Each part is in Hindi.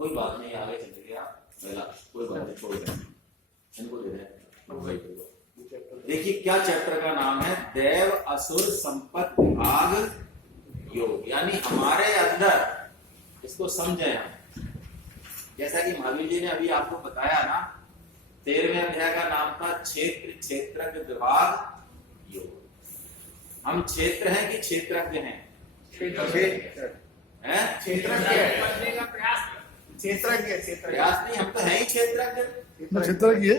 कोई बात नहीं, आगे चल गया पहला, कोई बात नहीं, छोड़ दें इनको, दे दें। देखिए क्या चैप्टर का नाम है, देव असुर संपत विभाग योग, यानी हमारे अंदर, इसको समझे हम, जैसा कि महावीर जी ने अभी आपको बताया ना, 13वें अध्याय का नाम था क्षेत्र क्षेत्रज्ञ विभाग योग। हम क्षेत्र हैं कि क्षेत्रज्ञ हैं? प्रयास नहीं, हम तो है ही क्षेत्रज्ञ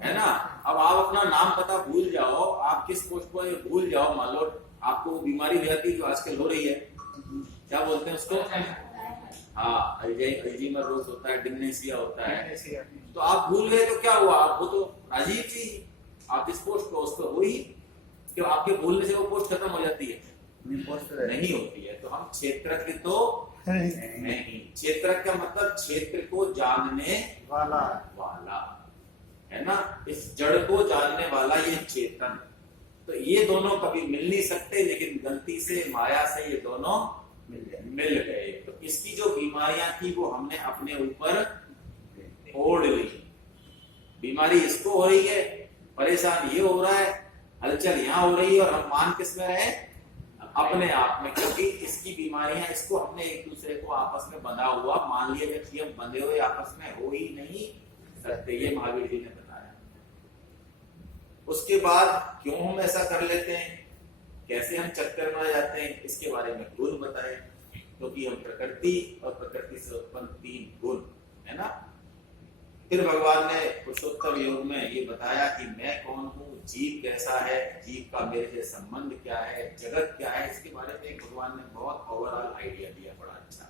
है ना। अब आप अपना नाम पता भूल जाओ, आप किस पोस्ट पर भूल जाओ, मान लो आपको बीमारी हो जाती है जो आजकल हो रही है, क्या बोलते हैं उसको, हाँ अल्जाइमर रोग होता है, डिमेंशिया होता है, तो आप भूल गए तो क्या हुआ, आप वो तो अजीब चीज, आप जिस पोस्ट पर उस पर हो ही, क्यों आपके भूलने से वो पोस्ट खत्म हो जाती है? नहीं होती है। तो हम क्षेत्रज्ञ तो नहीं, क्षेत्रज्ञ का मतलब क्षेत्र को जानने वाला है ना, इस जड़ को जानने वाला ये चेतन। तो ये दोनों कभी मिल नहीं सकते, लेकिन गलती से माया से ये दोनों मिल गए। तो इसकी जो बीमारियां थी वो हमने अपने ऊपर ओढ़ ली। बीमारी इसको हो रही है, परेशान ये हो रहा है, हलचल यहाँ हो रही है, और हम मान किस में रहे, अपने आप में, क्योंकि इसकी बीमारियां, इसको हमने एक दूसरे को आपस में बंधा हुआ मान लिया कि हम बंधे हुए आपस में हो ही नहीं सकते, ये महावीर जी ने बताया। उसके बाद क्यों हम ऐसा कर लेते हैं, कैसे हम चक्कर में आ जाते हैं, इसके बारे में गुण बताए, क्योंकि हम प्रकृति और प्रकृति से उत्पन्न 3 गुण है ना। फिर भगवान ने पुरुषोत्तम योग में ये बताया कि मैं कौन हूँ, जीव कैसा है, जीव का मेरे से संबंध क्या है, जगत क्या है, इसके बारे में भगवान ने बहुत ओवरऑल आइडिया दिया, बड़ा अच्छा।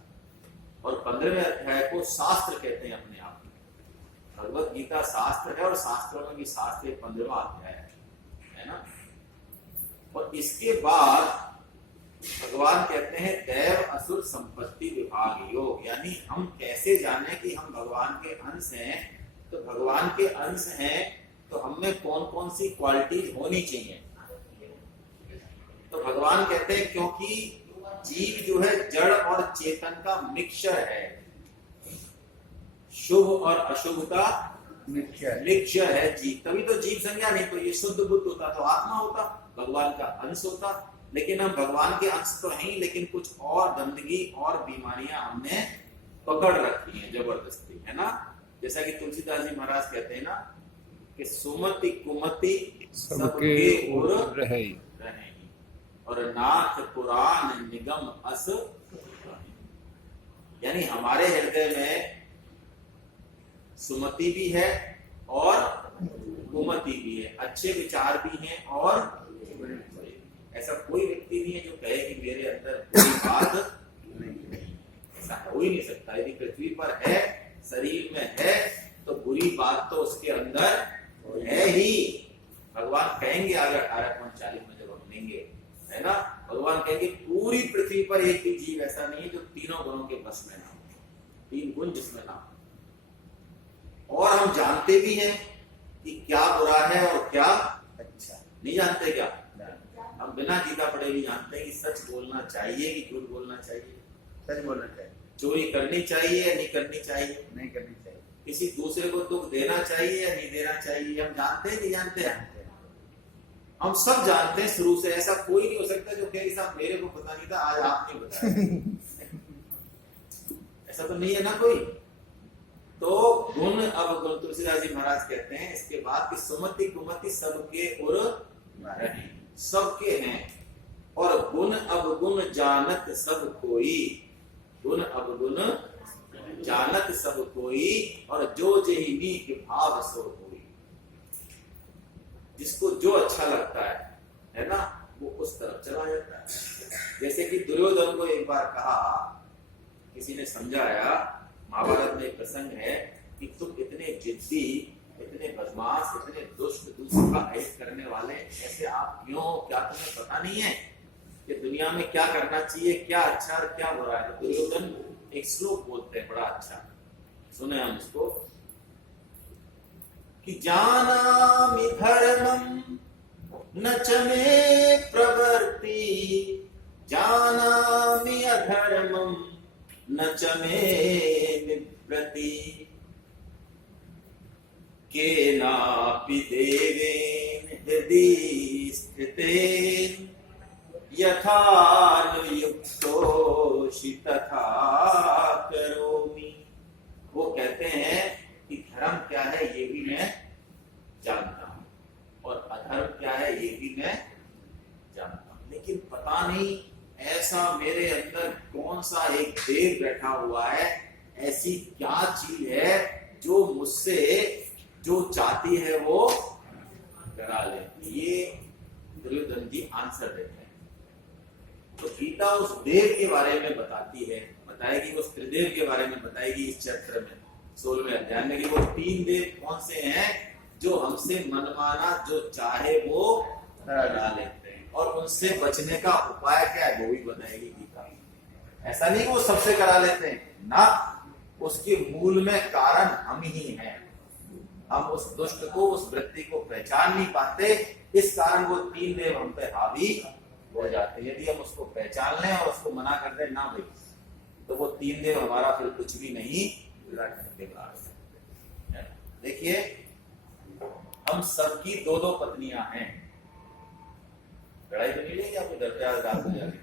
और 15वें अध्याय को शास्त्र कहते हैं अपने आप में, भगवत गीता शास्त्र है, और शास्त्रों में भी शास्त्र 15वां अध्याय है ना। और इसके बाद भगवान कहते हैं दैव असुर संपत्ति विभाग योग, यानी हम कैसे जाने कि हम भगवान के अंश हैं। तो भगवान के अंश हैं तो हमें कौन कौन सी क्वालिटीज होनी चाहिए। तो भगवान कहते हैं क्योंकि जीव जो है जड़ और चेतन का मिक्सचर है, शुभ और अशुभ का मिक्सचर है जीव, तभी तो जीव संज्ञा, नहीं तो ये शुद्ध बुद्ध होता तो आत्मा होता, भगवान का अंश होता। लेकिन हम भगवान के अंश तो हैं, लेकिन कुछ और गंदगी और बीमारियां हमने पकड़ रखी हैं जबरदस्ती, है ना। जैसा कि तुलसीदास जी महाराज कहते हैं ना कि सुमति कुमति सबके ओर रहेगी, और नाथ पुराण निगम अस, यानी हमारे हृदय में सुमति भी है और कुमति भी है, अच्छे विचार भी हैं, और ऐसा कोई व्यक्ति नहीं है जो कहे कि मेरे अंदर कोई बात नहीं, ऐसा हो ही नहीं सकता। यदि पृथ्वी पर है, शरीर में है, तो बुरी बात तो उसके अंदर है ही। भगवान कहेंगे आगे 18:40 में जब हम लेंगे, है ना, भगवान कहेंगे पूरी पृथ्वी पर एक भी जीव ऐसा नहीं है जो तीनों गुणों के बस में ना हो, 3 गुण जिसमें ना हो। और हम जानते भी हैं कि क्या बुरा है और क्या अच्छा, नहीं जानते क्या? हम बिना गीता पढ़े भी जानते हैं कि सच बोलना चाहिए कि झूठ बोलना चाहिए। सच बोलना चाहिए। चोरी करनी चाहिए या नहीं करनी चाहिए? नहीं करनी चाहिए। किसी दूसरे को दुख देना चाहिए या नहीं देना चाहिए? हम जानते हैं, नहीं जानते हैं? हम सब जानते हैं शुरू से। ऐसा कोई नहीं हो सकता जो कहे साहब मेरे को पता नहीं था, आज आपने बताया। ऐसा तो नहीं है ना कोई। तो गुण अवगुण, तुलसीदास जी महाराज कहते हैं इसके बाद कि सुमति कुमति सबके उर रहे, सबके हैं, और गुण अवगुण जानत सब कोई, गुण अवगुण जानत सब कोई, और जो जेहिनी के भाव सो कोई, जिसको जो अच्छा लगता है ना, वो उस तरफ चला जाता है। जैसे कि दुर्योधन को एक बार कहा, किसी ने समझाया, महाभारत में एक प्रसंग है कि तुम इतने जिद्दी, इतने बदमाश, इतने दुष्ट, दूसरों का हित करने वाले, ऐसे आप क्यों, क्या तुम्हें पता नहीं है कि दुनिया में क्या करना चाहिए, क्या अच्छा और क्या बुरा है? तो दुर्योधन एक श्लोक बोलते हैं बड़ा अच्छा, सुने हम इसको, कि जानामि धर्मं न च मे प्रवृत्ति, जानामि अधर्मं न चमे निवृत्ति के नापि देवेन हृदि स्थितेन यथानुयुक्तोषि तथा करोमि। वो कहते हैं कि धर्म क्या है ये भी मैं जानता हूं और अधर्म क्या है ये भी मैं जानता हूं, लेकिन पता नहीं ऐसा मेरे अंदर कौन सा एक देव बैठा हुआ है, ऐसी क्या चीज है जो मुझसे जो चाहती है वो करा लेती। ये दुर्योधन जी आंसर देते हैं। तो गीता उस देव के बारे में बताती है, बताएगी उस त्रिदेव के बारे में बताएगी इस चैप्टर में 16वें अध्याय में कि वो 3 देव कौन से हैं जो हमसे मनमाना जो चाहे वो करा लेते हैं और उनसे बचने का उपाय क्या है वो भी बताएगी गीता। ऐसा नहीं वो सबसे करा लेते हैं ना, उसके मूल में कारण हम ही हैं। हम उस दुष्ट को उस वृत्ति को पहचान नहीं पाते, इस कारण वो 3 देव हम पे हावी हो जाते हैं। यदि हम उसको पहचान लें और उसको मना कर दें ना भाई, तो वो 3 देव हमारा फिर कुछ भी नहीं बिगाड़ सकते। देखिए हम सबकी 2-2 पत्नियां हैं। लड़ाई तो नहीं लेगी आपको घर पे आज रात हो जाएगी,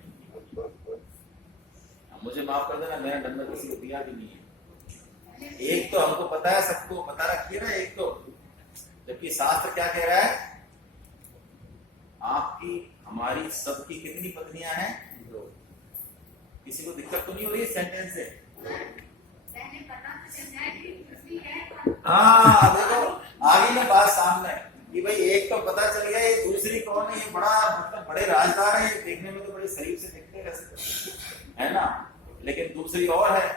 मुझे माफ कर देना, मेरा नंबर किसी को दिया भी नहीं है। एक तो हमको पता है, सबको पता रखिए ना एक तो, जबकि शास्त्र क्या कह रहा है, आपकी हमारी सबकी कितनी पत्नियां हैं? 2। किसी को दिक्कत तो नहीं हो रही है सेंटेंस से? हाँ देखो आ गई ना बात सामने कि भाई एक तो पता चल गया, ये दूसरी कौन है, ये बड़ा मतलब बड़े राजदार है, देखने में तो बड़े शरीफ से दिखते हैं है ना, लेकिन दूसरी और है।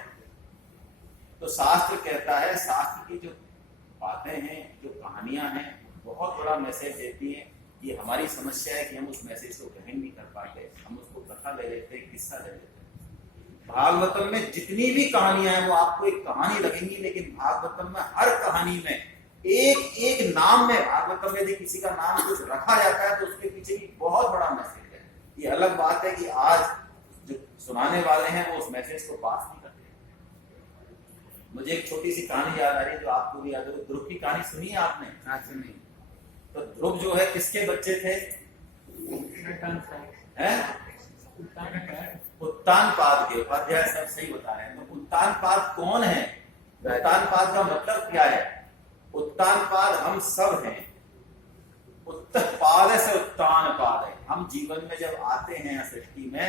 तो शास्त्र कहता है, शास्त्र की जो बातें हैं, जो कहानियां हैं, बहुत बड़ा मैसेज देती है। ये हमारी समस्या है कि हम उस मैसेज को ग्रहण नहीं कर पाते, हम उसको कथा ले लेते हैं, किस्सा ले लेते हैं। भागवतम में जितनी भी कहानियां हैं वो आपको एक कहानी लगेंगी, लेकिन भागवतम में हर कहानी में एक एक नाम में, भागवतम में यदि किसी का नाम कुछ रखा जाता है तो उसके पीछे भी बहुत बड़ा मैसेज है। ये अलग बात है कि आज जो सुनाने वाले हैं वो उस मैसेज को पास नहीं करते। मुझे एक छोटी सी कहानी याद आ रही है जो आपको भी याद है। ध्रुव की कहानी सुनी है आपने? हाँ सुनी। तो ध्रुव जो है किसके बच्चे थे? उत्तानपाद के। उपाध्याय सब सही बता रहे हैं। तो उत्तानपाद कौन है? उत्तानपाद का मतलब क्या है? उत्तानपाद हम सब हैं। उत्तरपाद से उत्तानपाद है। हम जीवन में जब आते हैं सृष्टि में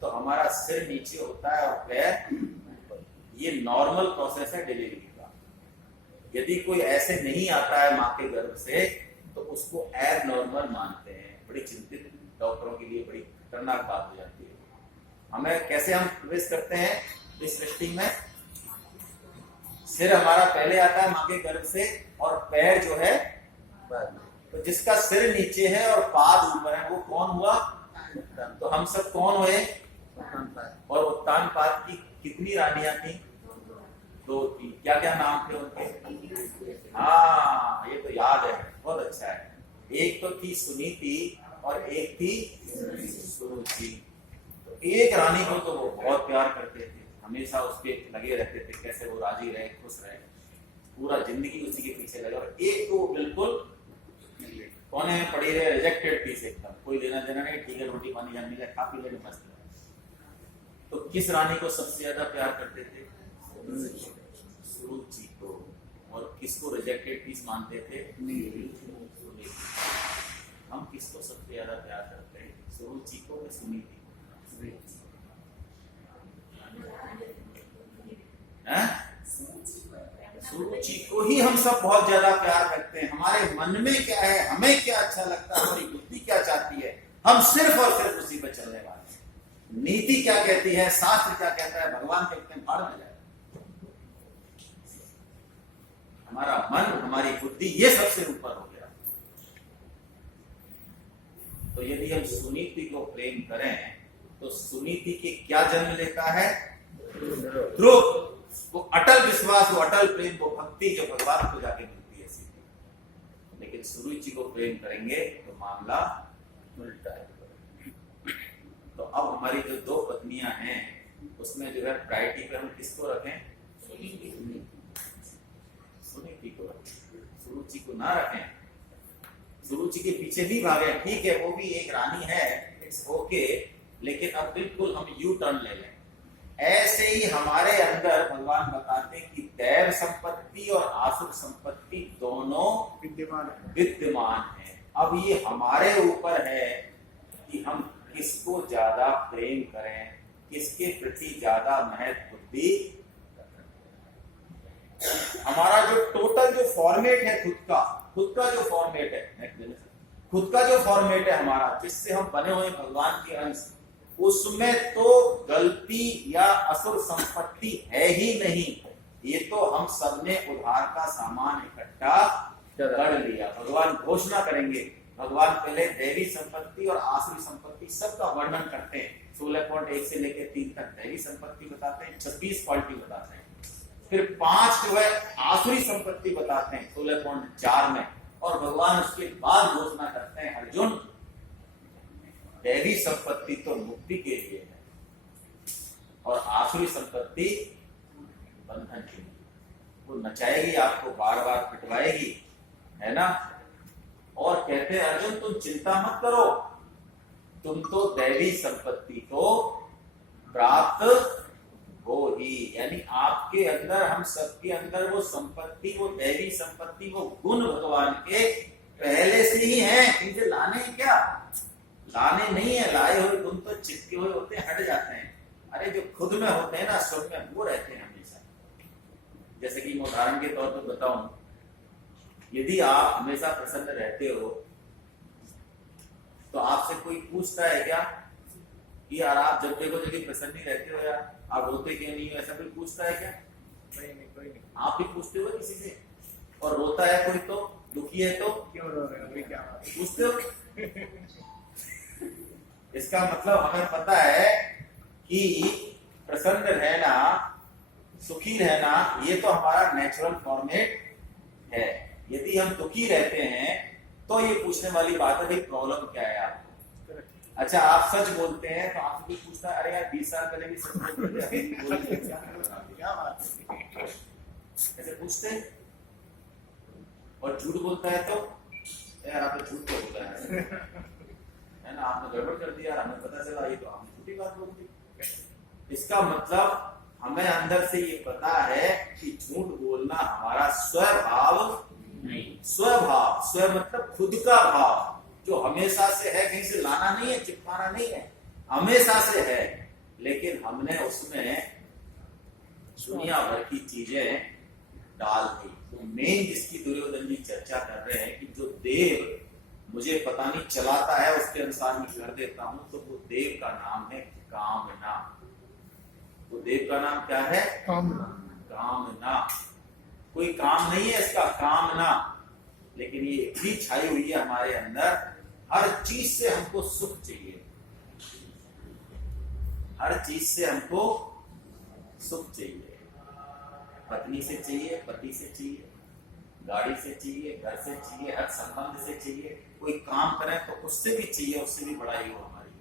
तो हमारा सिर नीचे होता है और पैर, ये नॉर्मल प्रोसेस है डिलीवरी का। यदि कोई ऐसे नहीं आता है माँ के गर्भ से तो उसको एब नॉर्मल मानते हैं। बड़ी चिंतित डॉक्टरों के लिए बड़ी खतरनाक बात हो जाती है। हमें कैसे हम प्रवेश करते हैं इस सृष्टि में? सिर हमारा पहले आता है माँ के गर्भ से और पैर जो है, तो जिसका सिर नीचे है और पाद ऊपर है वो कौन हुआ? तो हम सब कौन हुए? और उत्तानपाद की कितनी रानियां थी? 2 थी। क्या क्या नाम थे उनके? हाँ ये तो याद है, बहुत अच्छा है। एक तो थी सुनीति और एक थी सुरुचि। तो एक रानी को तो वो बहुत प्यार करते थे, हमेशा उसके लगे रहते थे, कैसे वो राजी रहे, खुश रहे, पूरा जिंदगी उसी के पीछे लगे। और एक को बिल्कुल कोने में पड़ी रहे, रिजेक्टेड पीस, एकदम कोई लेना देना नहीं, ठीक है रोटी पानी जाने का, खा पी लेने मस्त। तो किस रानी को सबसे ज्यादा प्यार करते थे? सुरुचि को। और किसको रिजेक्टेड पीस मानते थे? हम किसको सबसे ज्यादा प्यार करते हैं? सुरुचि को या सुनीति? सुरुचि को ही हम सब बहुत ज्यादा प्यार करते हैं। हमारे मन में क्या है, हमें क्या अच्छा लगता है, हमारी बुद्धि क्या चाहती है, हम सिर्फ और सिर्फ उसी पर चलने वाले हैं। नीति क्या कहती है, शास्त्र क्या कहता है, भगवान कहते हैं भाड़ में जाए। हमारा मन, हमारी बुद्धि, ये सबसे ऊपर हो गया। तो यदि हम सुनीति को प्रेम करें तो सुनीति के क्या जन्म लेता है? ध्रुव। वो अटल विश्वास, वो अटल प्रेम, वो भक्ति जो भगवान को जाके मिलती है सीधी। लेकिन सुरुचि को प्रेम करेंगे तो मामला उल्टा है। तो अब हमारी जो 2 पत्नियां हैं वो उसमें जो है प्रायोरिटी पे हम किसको रखें? सुनीति को रखें, सुरुचि को ना रखें। सुरुचि के पीछे भी भागे, ठीक है वो भी एक रानी है, इट्स ओके, लेकिन अब बिल्कुल हम यू टर्न ले लें। ऐसे ही हमारे अंदर भगवान बताते हैं कि दैव संपत्ति और आसुर संपत्ति दोनों विद्यमान है। अब ये हमारे ऊपर है कि हम किसको ज्यादा प्रेम करें, किसके प्रति ज्यादा महत्व दें। हमारा जो टोटल जो फॉर्मेट है खुद का जो फॉर्मेट है हमारा, जिससे हम बने हुए भगवान के अंश, उसमें तो गलती या असुर संपत्ति है ही नहीं। ये तो हम सबने उधार का सामान इकट्ठा कर लिया। भगवान घोषणा करेंगे, भगवान पहले दैवी संपत्ति और आसुरी संपत्ति सबका वर्णन करते हैं। 16.1 से लेकर 3 तक दैवी संपत्ति बताते हैं, 26 क्वालिटी बताते हैं। फिर 5 जो है आसुरी संपत्ति बताते हैं 16.4 में, और भगवान उसके बाद घोषणा करते हैं, अर्जुन दैवी संपत्ति तो मुक्ति के लिए है और आसुरी संपत्ति बंधन के लिए। वो नचाएगी, आपको बार बार पिटवाएगी, है ना। और कहते हैं अर्जुन तुम चिंता मत करो, तुम तो दैवी संपत्ति को प्राप्त हो ही, यानी आपके अंदर, हम सबके अंदर वो संपत्ति, वो दैवी संपत्ति, वो गुण भगवान के पहले से ही हैं। इनसे लाने हैं क्या? लाने नहीं है, लाए हुए गुण तो चिपके हुए होते हैं, हट जाते हैं। अरे जो खुद में होते हैं ना, सब में वो रहते हैं हमेशा। जैसे कि मैं उदाहरण के तौर पर बताऊं, यदि आप हमेशा प्रसन्न रहते हो तो आपसे कोई पूछता है क्या कि यार आप जब देखो जब प्रसन्न नहीं रहते हो यार, आप रोते क्यों नहीं हो? ऐसा कोई पूछता है क्या? कोई नहीं। आप भी पूछते हो किसी से? और रोता है कोई तो, दुखी है तो क्यों रो रहे हो, क्या पूछते हो? इसका मतलब हमें पता है कि प्रसन्न रहना, सुखी रहना, ये तो हमारा नेचुरल फॉर्मेट है। यदि हम दुखी रहते हैं तो ये पूछने वाली बात है, भाई प्रॉब्लम क्या है आपको? अच्छा आप सच बोलते हैं तो आपसे कोई पूछता है, अरे यार 20 साल पहले भी सच बोलते थे, क्या बात है? ऐसे पूछते हैं। और झूठ बोलता है तो यार आप तो झूठ बोल रहे है ना, आपने गड़बड़ कर दिया, हमें पता चला, ये तो आपने झूठी बात बोल दी। इसका मतलब हमें अंदर से ये पता है कि झूठ बोलना हमारा स्वभाव नहीं। स्वभाव, स्व मतलब खुद का भाव, जो हमेशा से है, कहीं से लाना नहीं है, चिपकाना नहीं है, हमेशा से है। लेकिन हमने उसमें दुनिया भर की चीजें डाल दी। तो मेन जिसकी दुर्योधन जी चर्चा कर रहे हैं कि जो देव मुझे पता नहीं चलाता है उसके अनुसार मैं कर देता हूं, तो वो देव का नाम है कामना। तो देव का नाम क्या है? कामना। कोई काम नहीं है इसका, कामना। लेकिन ये इतनी छाई हुई है हमारे अंदर, हर चीज से हमको सुख चाहिए, हर चीज से हमको सुख चाहिए। पत्नी से चाहिए, पति से चाहिए, गाड़ी से चाहिए, घर से चाहिए, हर संबंध से चाहिए। कोई काम करें तो उससे भी चाहिए, उससे भी बड़ा ही हो।